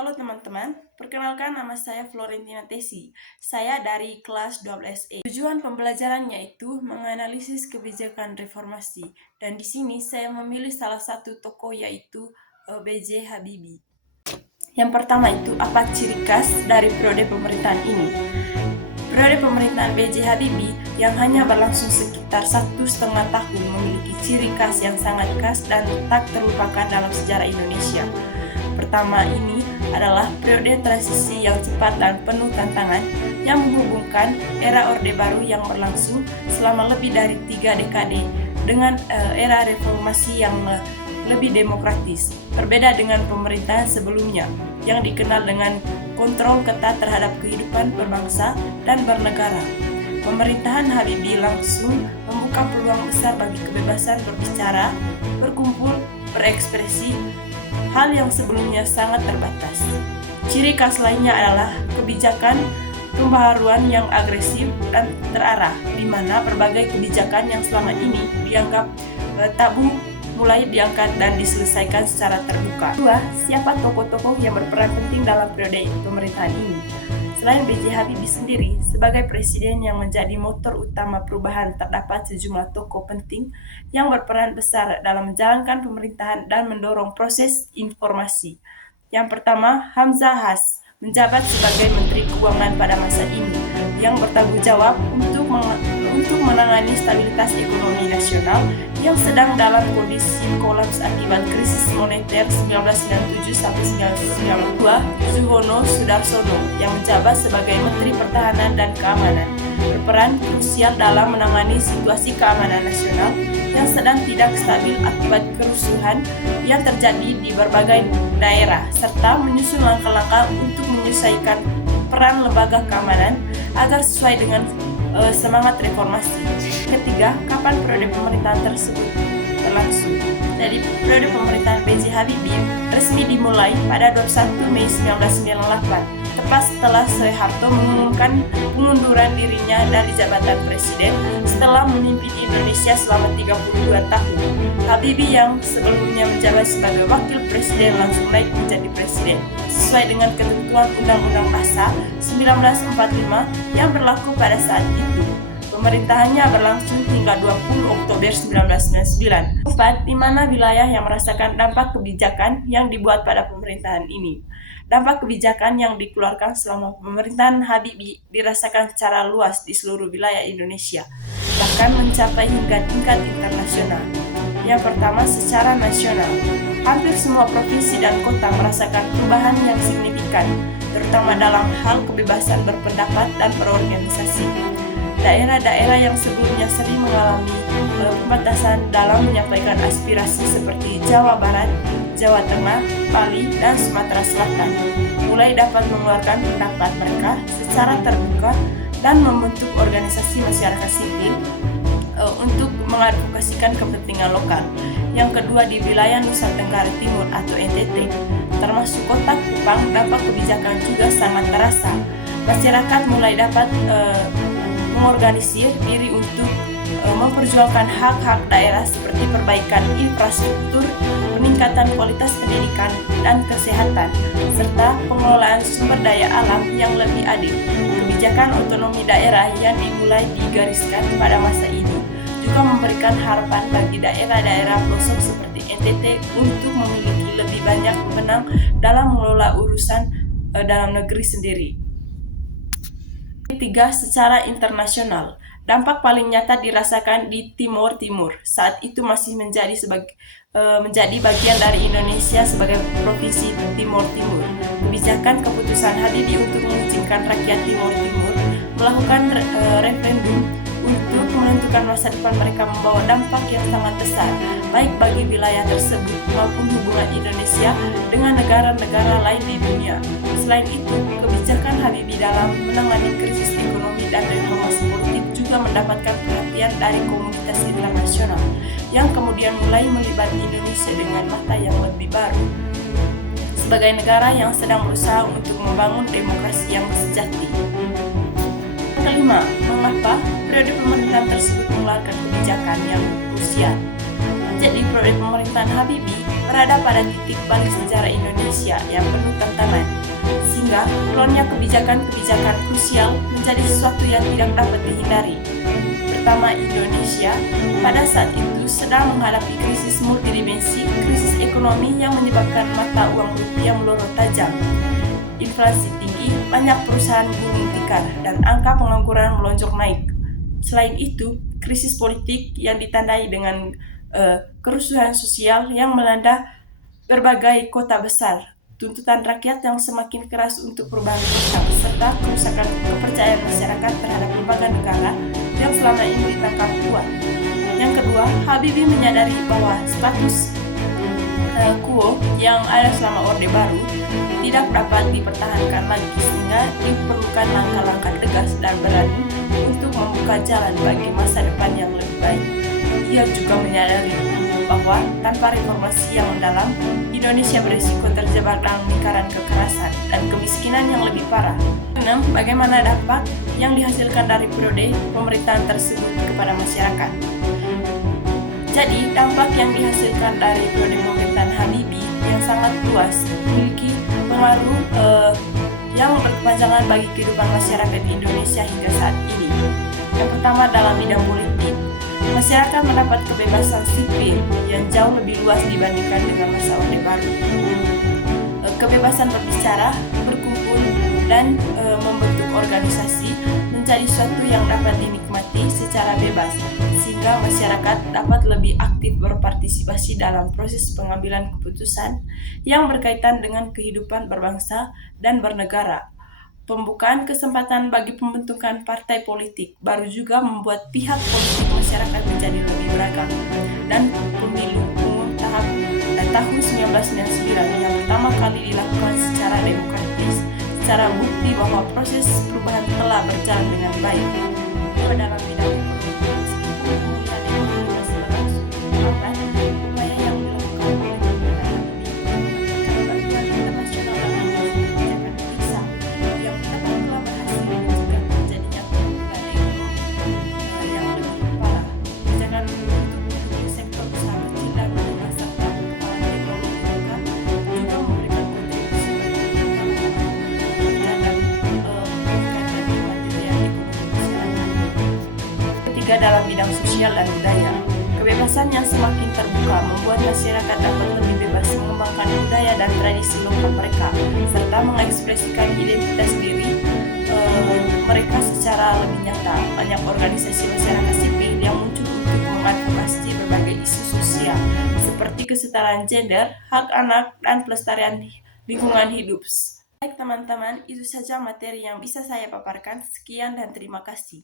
Halo teman-teman, perkenalkan nama saya Florentina Tesi. Saya dari kelas 12E. Tujuan pembelajarannya itu menganalisis kebijakan reformasi. Dan di sini saya memilih salah satu tokoh yaitu B.J. Habibie. Yang pertama itu apa ciri khas dari periode pemerintahan ini? Periode pemerintahan B.J. Habibie yang hanya berlangsung sekitar 1,5 tahun memiliki ciri khas yang sangat khas dan tak terlupakan dalam sejarah Indonesia. Pertama ini adalah periode transisi yang cepat dan penuh tantangan yang menghubungkan era Orde Baru yang berlangsung selama lebih dari 3 dekade dengan era reformasi yang lebih demokratis. Berbeda dengan pemerintahan sebelumnya yang dikenal dengan kontrol ketat terhadap kehidupan berbangsa dan bernegara. Pemerintahan Habibie langsung membuka peluang besar bagi kebebasan berbicara, berkumpul, berekspresi, hal yang sebelumnya sangat terbatas. Ciri khas lainnya adalah kebijakan pembaharuan yang agresif dan terarah, di mana berbagai kebijakan yang selama ini dianggap tabu mulai diangkat dan diselesaikan secara terbuka. Kedua, siapa tokoh-tokoh yang berperan penting dalam periode pemerintahan ini? Selain B.J. Habibie sendiri, sebagai presiden yang menjadi motor utama perubahan, terdapat sejumlah tokoh penting yang berperan besar dalam menjalankan pemerintahan dan mendorong proses informasi. Yang pertama, Hamzah Has menjabat sebagai Menteri Keuangan pada masa ini, yang bertanggung jawab untuk menangani stabilitas ekonomi nasional yang sedang dalam kondisi kolaps akibat krisis moneter 1997-1992. Suhono Sudarsono yang menjabat sebagai Menteri Pertahanan dan Keamanan berperan krusial dalam menangani situasi keamanan nasional yang sedang tidak stabil akibat kerusuhan yang terjadi di berbagai daerah, serta menyusun langkah-langkah untuk menyelesaikan peran lembaga keamanan agar sesuai dengan semangat reformasi. Ketiga, kapan periode pemerintahan tersebut berlangsung? Jadi, periode pemerintahan B.J. Habibie resmi dimulai pada 21 Mei 1998, tepat setelah Soeharto mengumumkan pengunduran dirinya dari jabatan presiden setelah memimpin Indonesia selama 32 tahun. Habibie yang sebelumnya menjabat sebagai wakil presiden langsung naik menjadi presiden sesuai dengan ketentuan Undang-Undang Dasar 1945 yang berlaku pada saat itu. Pemerintahannya berlangsung hingga 20 Oktober 1999. 4. Di mana wilayah yang merasakan dampak kebijakan yang dibuat pada pemerintahan ini? Dampak kebijakan yang dikeluarkan selama pemerintahan Habibie dirasakan secara luas di seluruh wilayah Indonesia, bahkan mencapai hingga tingkat internasional. Yang pertama, secara nasional, hampir semua provinsi dan kota merasakan perubahan yang signifikan, terutama dalam hal kebebasan berpendapat dan berorganisasi. Daerah-daerah yang sebelumnya sering mengalami pembatasan dalam menyampaikan aspirasi seperti Jawa Barat, Jawa Tengah, Bali, dan Sumatera Selatan mulai dapat mengeluarkan pendapat mereka secara terbuka dan membentuk organisasi masyarakat sipil untuk mengadvokasikan kepentingan lokal. Yang kedua, di wilayah Nusa Tenggara Timur atau NTT, termasuk kota Kupang, dampak kebijakan juga sangat terasa. Masyarakat mulai dapat mengorganisir diri untuk memperjuangkan hak-hak daerah seperti perbaikan infrastruktur, peningkatan kualitas pendidikan dan kesehatan, serta pengelolaan sumber daya alam yang lebih adil. Kebijakan otonomi daerah yang dimulai digariskan pada masa ini juga memberikan harapan bagi daerah-daerah pelosok seperti NTT untuk memiliki lebih banyak wewenang dalam mengelola urusan dalam negeri sendiri. Ketiga, secara internasional, dampak paling nyata dirasakan di Timur Timur. Saat itu masih menjadi bagian dari Indonesia sebagai provinsi Timur Timur. Kebijakan keputusan Habibie untuk mengizinkan rakyat Timur Timur melakukan referendum untuk menentukan masa depan mereka membawa dampak yang sangat besar, baik bagi wilayah tersebut maupun hubungan Indonesia dengan negara-negara lain di dunia. Selain itu, kebijakan Habibie dalam menangani krisis ekonomi dan reformasi politik juga mendapatkan perhatian dari komunitas internasional yang kemudian mulai melibat Indonesia dengan mata yang lebih baru sebagai negara yang sedang berusaha untuk membangun demokrasi yang sejati. Kelima, mengapa periode pemerintahan tersebut mengeluarkan kebijakan yang krusial? Jadi periode pemerintahan Habibie berada pada titik balik sejarah Indonesia yang penuh tantangan, sehingga keluarnya kebijakan-kebijakan krusial menjadi sesuatu yang tidak dapat dihindari. Pertama, Indonesia pada saat itu sedang menghadapi krisis multidimensi, krisis ekonomi yang menyebabkan mata uang rupiah melorot tajam, inflasi tinggi, banyak perusahaan gulung tikar, dan angka pengangguran melonjak naik. Selain itu, krisis politik yang ditandai dengan kerusuhan sosial yang melanda berbagai kota besar, tuntutan rakyat yang semakin keras untuk perubahan total, serta kerusakan kepercayaan masyarakat terhadap lembaga negara yang selama ini ditangkap kuat. Yang kedua, Habibie menyadari bahwa status quo yang ada selama Orde Baru tidak dapat dipertahankan lagi, sehingga diperlukan langkah-langkah tegas dan berani untuk membuka jalan bagi masa depan yang lebih baik. Ia juga menyadari bahwa tanpa reformasi yang mendalam, Indonesia berisiko terjebak dalam lingkaran kekerasan dan kemiskinan yang lebih parah. 6. Bagaimana dampak yang dihasilkan dari periode pemerintahan tersebut kepada masyarakat? Jadi, dampak yang dihasilkan dari periode pemerintahan Habibie yang sangat luas memiliki pengaruh yang berkepanjangan bagi kehidupan masyarakat di Indonesia hingga saat ini. Yang pertama, dalam bidang politik, masyarakat mendapat kebebasan sipil yang jauh lebih luas dibandingkan dengan masa Orde Baru. Kebebasan berbicara, berkumpul, dan membentuk organisasi menjadi sesuatu yang dapat dinikmati secara bebas, sehingga masyarakat dapat lebih aktif berpartisipasi dalam proses pengambilan keputusan yang berkaitan dengan kehidupan berbangsa dan bernegara. Pembukaan kesempatan bagi pembentukan partai politik baru juga membuat pihak politik masyarakat menjadi lebih beragam, dan pemilu umum tahun 1999 yang pertama kali dilakukan secara demokratis, secara bukti bahwa proses perubahan telah berjalan dengan baik. Dalam bidang ekonomi, meskipun pemulihan ekonomi masih berlangsung lambat, upaya yang dilakukan oleh pemerintahan ini bantuan internasional dalam kebijakan visa yang telah berhasil mencegah terjadinya penurunan ekonomi yang lebih parah. Kebijakan untuk sektor usaha kecil dan menengah serta pengembangan teknologi lokal juga memberikan kontribusi bagi peningkatan kemajuan ekonomi masyarakat. Ketiga, dalam bidang sosial dan budaya, kebebasan yang semakin terbuka membuat masyarakat dapat lebih bebas mengembangkan budaya dan tradisi lokal mereka, serta mengekspresikan identitas diri mereka secara lebih nyata. Banyak organisasi masyarakat sipil yang muncul untuk mengadvokasi berbagai isu sosial seperti kesetaraan gender, hak anak, dan pelestarian lingkungan hidup. Baik teman-teman, itu saja materi yang bisa saya paparkan. Sekian dan terima kasih.